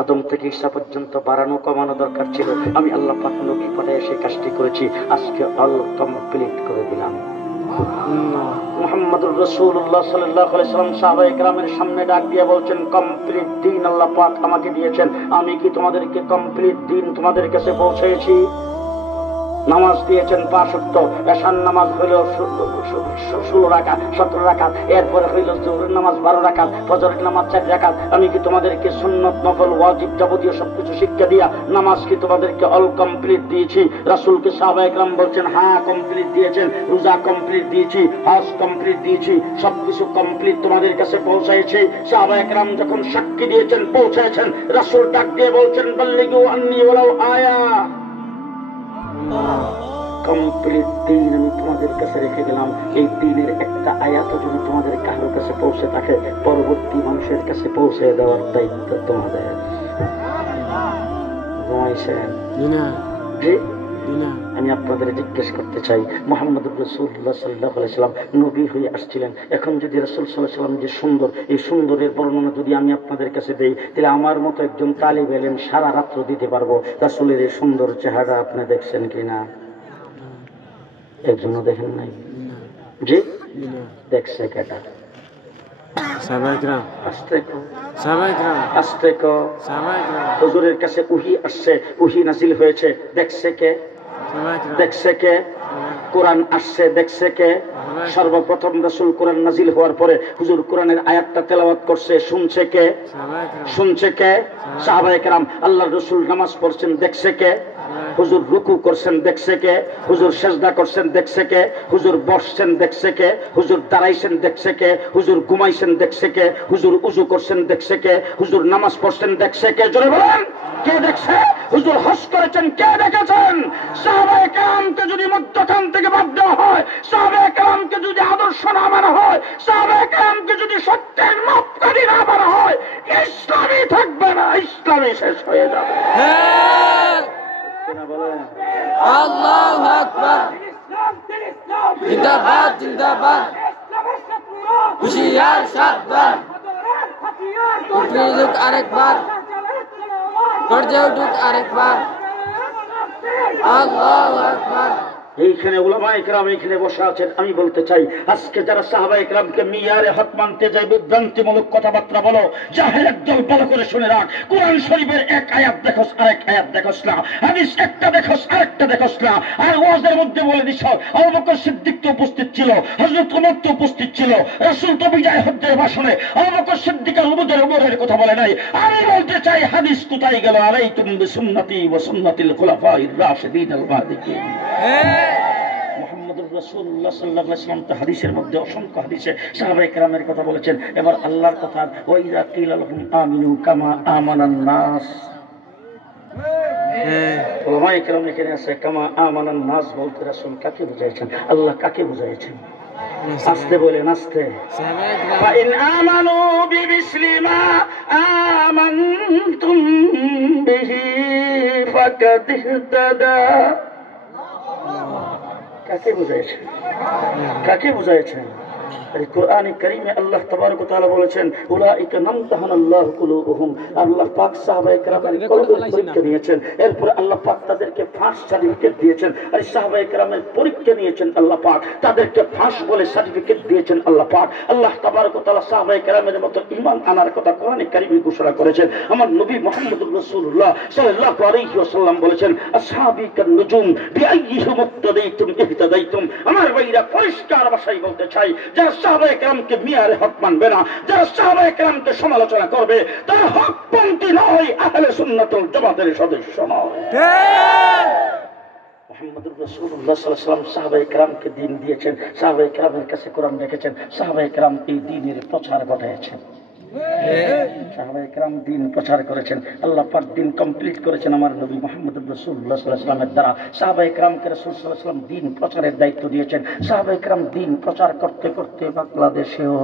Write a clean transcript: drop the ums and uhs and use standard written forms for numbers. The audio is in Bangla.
আদম থেকে ঈসা পর্যন্ত বাড়ানো কমানো দরকার ছিল, আমি আল্লাহ পাক নবী পাঠায় সেই কাজটি করেছি। আজকে অল কমপ্লিট করে দিলাম। মুহাম্মদুর রাসূলুল্লাহ সাল্লাল্লাহু আলাইহি ওয়াসাল্লাম সাহাবায়ে কেরামের সামনে ডাক দিয়ে বলছেন, কমপ্লিট দিন আল্লাহ পাক আমাকে দিয়েছেন, আমি কি তোমাদেরকে কমপ্লিট দিন তোমাদের কাছে পৌঁছেছি? নামাজ দিয়েছেন 5 ওয়াক্ত, এশার নামাজ হইল 16 রাকাত 17 রাকাত, এরপরে হইল জোহরের নামাজ 12 রাকাত, ফজরের নামাজ 4 রাকাত। আমি কি তোমাদেরকে সুন্নত নফল ওয়াজিব যাবতীয় সবকিছু শিক্ষা দিয়া নামাজ কি তোমাদেরকে অল কমপ্লিট দিয়েছি? রাসূলকে সাহাবায়ে কেরাম বলছেন, হ্যাঁ কমপ্লিট দিয়েছেন। রোজা কমপ্লিট দিয়েছি, হজ কমপ্লিট দিয়েছি, সবকিছু কমপ্লিট তোমাদের কাছে পৌঁছাইছি। সাহাবায়ে কেরাম যখন সাক্ষী দিয়েছেন পৌঁছেছেন, রাসূল ডাক দিয়ে বলছেন, বাল্লিগু আন্নী ওয়ালাউ আয়া, কমপ্লিট দিন আমি তোমাদের কাছে রেখে গেলাম। এই দিনের একটা আয়াত যদি তোমাদের কারোর কাছে পৌঁছে থাকে, পরবর্তী মানুষের কাছে পৌঁছে দেওয়ার দায়িত্ব তোমাদের। আমি আপনাদের জিজ্ঞেস করতে চাই, মুহাম্মদুর রাসূলুল্লাহ সাল্লাল্লাহু আলাইহি ওয়াসাল্লাম নবী হয়ে আসছিলেন, এখন যদি রাসূল সাল্লাল্লাহু আলাইহি ওয়াসাল্লাম যে সুন্দর, এই সুন্দরের বর্ণনা যদি আমি আপনাদের কাছে দেই, তাহলে আমার মতো একজন তালিব ইলম সারা রাত্র দিতে পারবো রাসূলের এই সুন্দর চেহারা আপনি দেখছেন কিনা? একজনও দেখেন নাই? জি দেখছে কেটা? হুজুরের কাছে ওহী আসছে, ওহী নাযিল হয়েছে, দেখছে কে? দেখছে কে? কোরআন আসছে, দেখছে কে? সর্বপ্রথম রাসূল কোরআন নাযিল হওয়ার পরে হুজুর কোরআনের আয়াতটা তেলাওয়াত করছে, শুনছে কে? শুনছে কে? সাহাবায়ে কেরাম। আল্লাহর রাসূল নামাজ পড়ছেন, দেখছে কে? হুজুর রুকু করছেন, দেখছে কে? হুজুর সিজদা করছেন, দেখছে কে? হুজুর বসছেন, দেখছে কে? হুজুর দাঁড়াইছেন, দেখছে কে? হুজুর ঘুমাইছেন, দেখছে কে? হুজুর উযু করছেন, দেখছে কে? হুজুর নামাজ পড়ছেন, দেখছে কে? জোরে বলেন, কে দেখছে? হুজুর হজ করেছেন, কে দেখেছেন? সাহাবায়ে কেরামকে যদি মধ্যখান থেকে বাদ দেওয়া হয়, সাহাবায়ে কেরামকে যদি আদর্শ না মানা হয়, সাহাবায়ে কেরামকে যদি সত্যের মাপকাঠি না মানা হয়, ইসলামই থাকবে না, ইসলামই শেষ হয়ে যাবে। আল্লাহু আকবার, জিন্দাবাদ জিন্দাবাদ, হুশিয়ার সাবধান, উঠুক আরেকবার, গর্জে উঠুক আরেকবার, আল্লাহু আকবার। এইখানে উলামায়ে কেরাম এইখানে বসে আছেন। আমি বলতে চাই, আজকে যারা সাহাবায়ে কেরামকে মিয়ারে হক মানতে যায়, বিভ্রান্তিমূলক কথাবার্তা বলো, জাহেলের দল ভালো করে শুনে রাখ, কোরআন শরীফের এক আয়াত দেখোস আরেক আয়াত দেখোস না, হাদিস একটা দেখোস আরেকটা দেখোস না, আর ওয়াজের মধ্যে বলে দিছ আবু বকর সিদ্দিক তো উপস্থিত ছিল, হযরত ওমর তো উপস্থিত ছিল, রাসূল তো বিজয় হজ্জের ভাষণে আবু বকর সিদ্দিক আর ওমরের কথা বলে নাই। আমি বলতে চাই, হাদিস কোথায় গেল? আলাইকুম বিসুন্নতি ওয়া সুন্নাতিল খুলাফাইর রাশিদিন আল মাহদিয়িন। মুহাম্মদুর রাসূলুল্লাহ সাল্লাল্লাহু আলাইহি ওয়াসাল্লাম তো হাদিসের মধ্যে অসংখ্য হাদিসে সাহাবায়ে কেরামের কথা বলেছেন। এবার আল্লাহর কথা, ওয়া ইযা কিলা লাহুম আমিনু কামা আমানান নাস, ওলামায়ে কেরাম এখানে আছে, কামা আমানান নাস বলতে রাসূল কাকে বুঝাইছেন? আল্লাহ কাকে বুঝাইছেন? আস্তে বলেন, আস্তে। ফা ইন আমানু বিমিসলি মা আমানতুম বিহি ফাকাদ ইহতাদা। কাকে বুঝাইছেন? কাকে বুঝাইছেন? কোরআনে কারীমে আল্লাহ তাবারক ওয়া তাআলা বলেছেন, উলাইকা নামতাহানাল্লাহু কুলুবুহুম। আল্লাহ পাক সাহাবায়ে কেরামের কলবের পরীক্ষা নিয়েছেন, এরপর আল্লাহ পাক তাদেরকে ফাঁস সার্টিফিকেট দিয়েছেন। আর সাহাবায়ে কেরামের পরীক্ষা নিয়েছেন আল্লাহ পাক, তাদেরকে ফাঁস বলে সার্টিফিকেট দিয়েছেন আল্লাহ পাক। আল্লাহ তাবারক ওয়া তাআলা সাহাবায়ে কেরামের মতো ঈমান আনার কথা কোরআনে কারীমে ঘোষণা করেছেন। আমার নবী মুহাম্মদুর রাসূলুল্লাহ সাল্লাল্লাহু আলাইহি ওয়াসাল্লাম বলেছেন, আসহাবী কান নুজুম বিআইয়িহিম ইক্তাদাইতুম ইহতাদাইতুম। আমার ভাইরা, পরিষ্কার ভাষায় বলতে চাই, যারা সাহাবায়ে কেরামকে মিয়ারে হক মানবে না, যারা সাহাবায়ে কেরামকে সমালোচনা করবে, তারা হকপন্থী নয়, আহলে সুন্নাত ওয়াল জামাতের সদস্য নয়। মুহাম্মদুর রাসূলুল্লাহ সাল্লাল্লাহু আলাইহি ওয়াসাল্লাম সাহাবায়ে কেরামকে দ্বীন দিয়েছেন, সাহাবায়ে কেরামের কাছে কোরআন রেখেছেন, সাহাবায়ে কেরাম এই দ্বীনের প্রচার ঘটাইছেন, সাহাবায়ে কেরাম দ্বীন প্রচার করেছেন। আল্লাহ পাক দ্বীন কমপ্লিট করেছেন আমার নবী মুহাম্মদুর রাসূলুল্লাহ সাল্লাল্লাহু আলাইহি ওয়াসাল্লামের দ্বারা। সাহাবায়ে কেরামকে রাসূল সাল্লাল্লাহু আলাইহি ওয়াসাল্লাম দ্বীন প্রচারের দায়িত্ব দিয়েছেন। সাহাবায়ে কেরাম দ্বীন প্রচার করতে করতে বাংলাদেশেও